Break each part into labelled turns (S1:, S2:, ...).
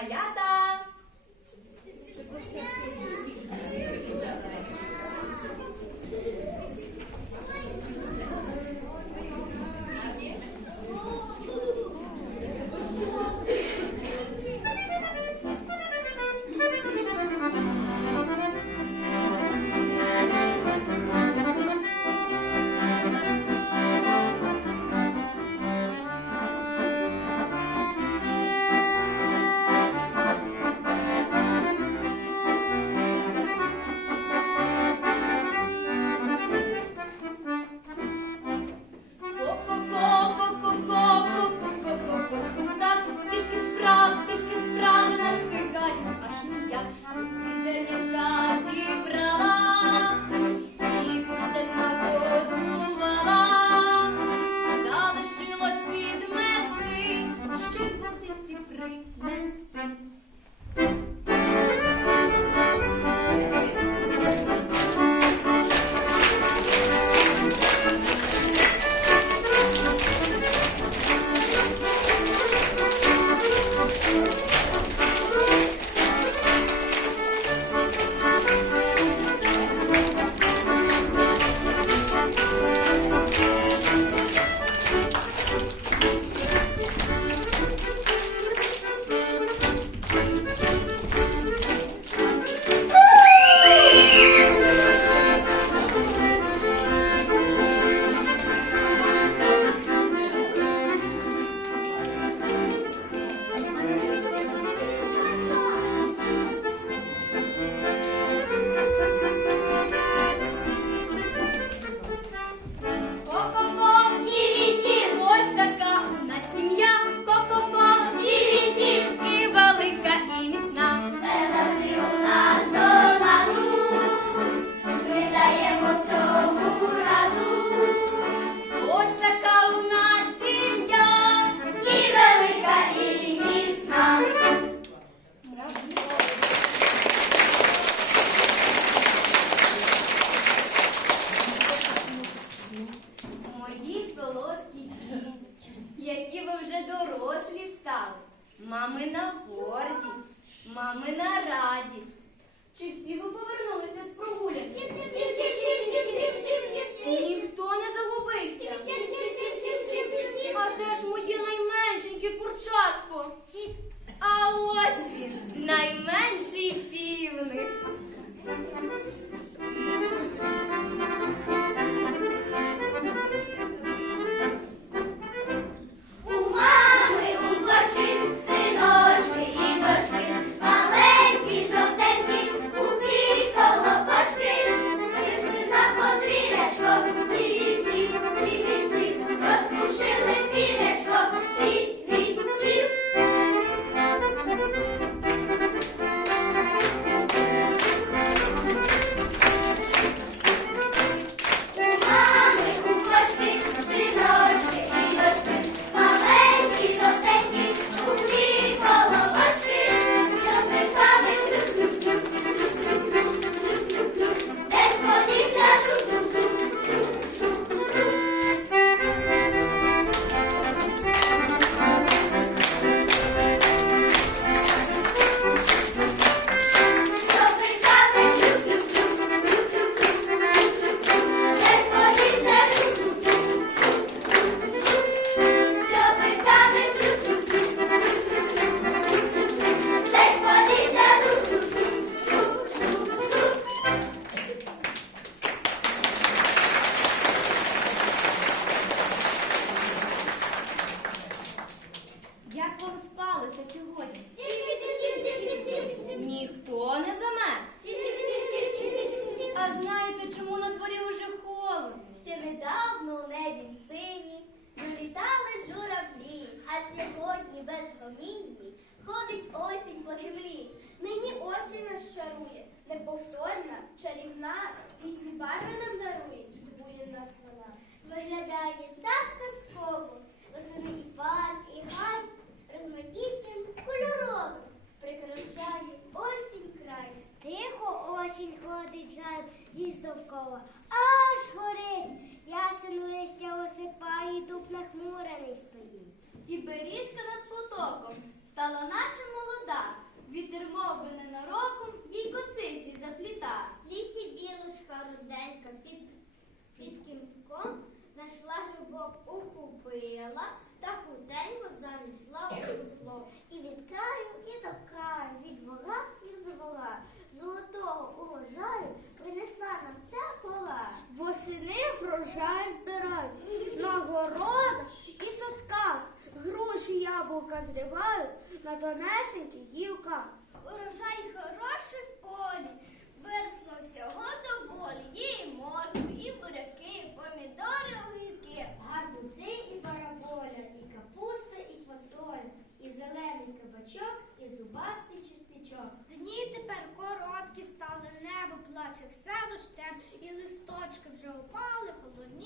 S1: allá сьогодні
S2: безгомінні
S1: ходить осінь по землі.
S2: Нині осінь нас чарує, неповторна, чарівна, різні барви нам дарує, дивує нас вона. Виглядає так казково, восени і парк, і гай, розмаїттям кольоровим, прикрашає осінь край.
S3: Тихо осінь ходить гай ліс довкола, аж горить, ясен листя осипає, дуб нахмурений стоїть.
S2: І берізка над потоком стала наче молода, вітер мов би ненароком їй косиці запліта.
S3: Лісі білочка руденька під, під кінком знайшла грибок, ухопила та худенько занесла у дупло. І від краю, і до краю, від двора і до двора, золотого урожаю принесла нам ця кола.
S2: Восени врожай збирають на городах і садках. Груші яблука зривають на тонесеньких гілках.
S3: Урожай хороший в полі, виросло всього доволі. Є і моркви, і буряки, і помідори, огірки.
S1: Гарбузи і бараболя, і капуста, і фасоля, і зелений кабачок, і зубастий чистичок.
S3: Дні тепер короткі стали, небо плаче все дощем, і листочки вже опали, холодніше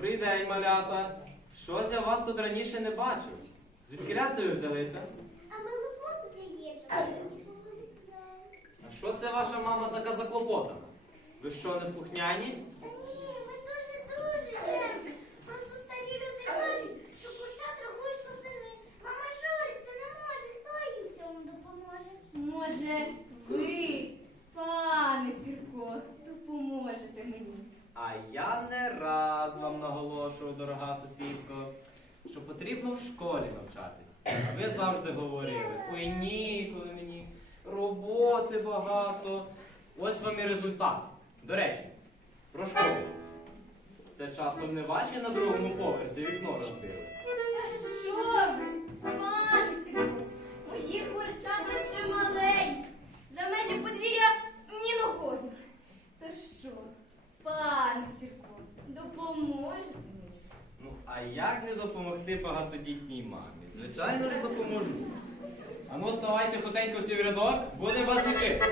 S4: Добрий
S1: день,
S4: малята. Щось я вас тут раніше не бачив. Звідки це ви взялися?
S2: А ми лопутки їдемо.
S4: А що це ваша мама така заклопотана? Ви що, не слухняні?
S2: Та ні, ми дуже-дуже чемні. Просто старі люди кажуть, що курчат рахують восени. Мама журиться, не може. Хто їм в цьому допоможе?
S1: Може, ви, пане Сірко, допоможете мені.
S4: А я не раз вам наголошував, дорога сусідко, що потрібно в школі навчатись. А ви завжди говорили, ой ніколи мені, роботи багато. Ось вам і результат. До речі, про школу. Це часом не ваші на другому поверсі вікно розбили.
S1: Що ви, допоможете мені?
S4: Ну, а як не допомогти багатодітній мамі? Звичайно ж допоможу. Ану, ставайте хутенько всі в рядок, будемо вас лічити.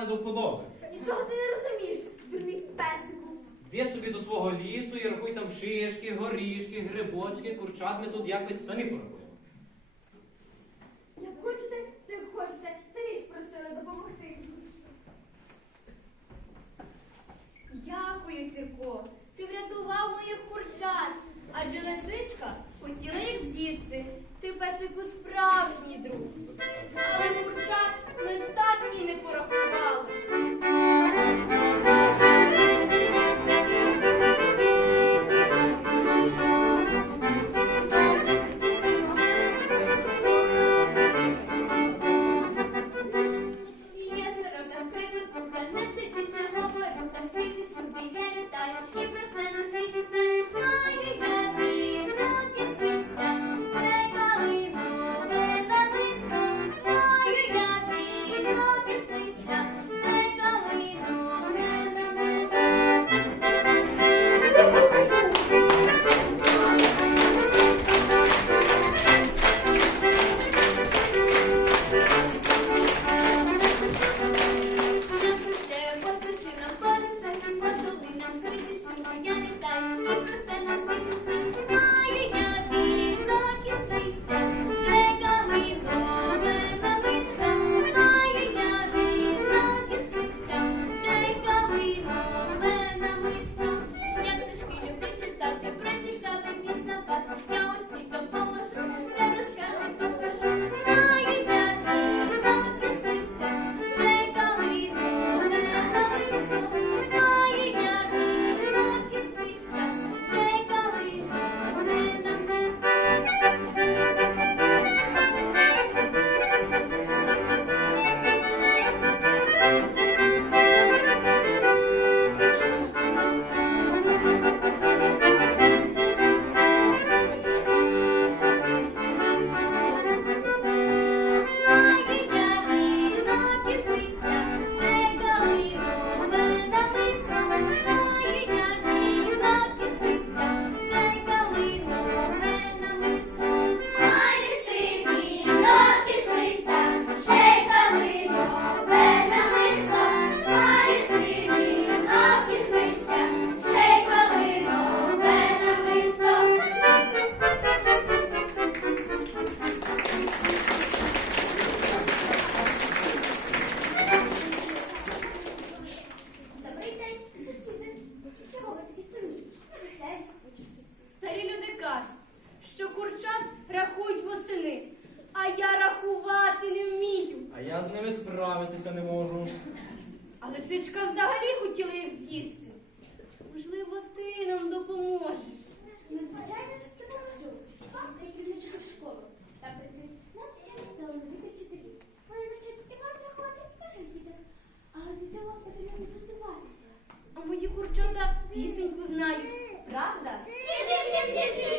S2: була не.
S3: Нічого ти
S4: не
S1: розумієш, дурний песику.
S4: Іди собі до свого лісу і рахуй там шишки, горішки, грибочки, курчат ми тут якось самі
S1: поробимо. песику справжній друг, але курчат ми так і не порахували.
S3: та
S2: й квіточки в школу. Там працюють надзвичайно талановиті вчителі. Вони навчать і вас рахувати, і діти. Але до цього потрібно готуватися.
S1: А мої курчата пісеньку знають, правда? Ді-ді-ді-ді-ді!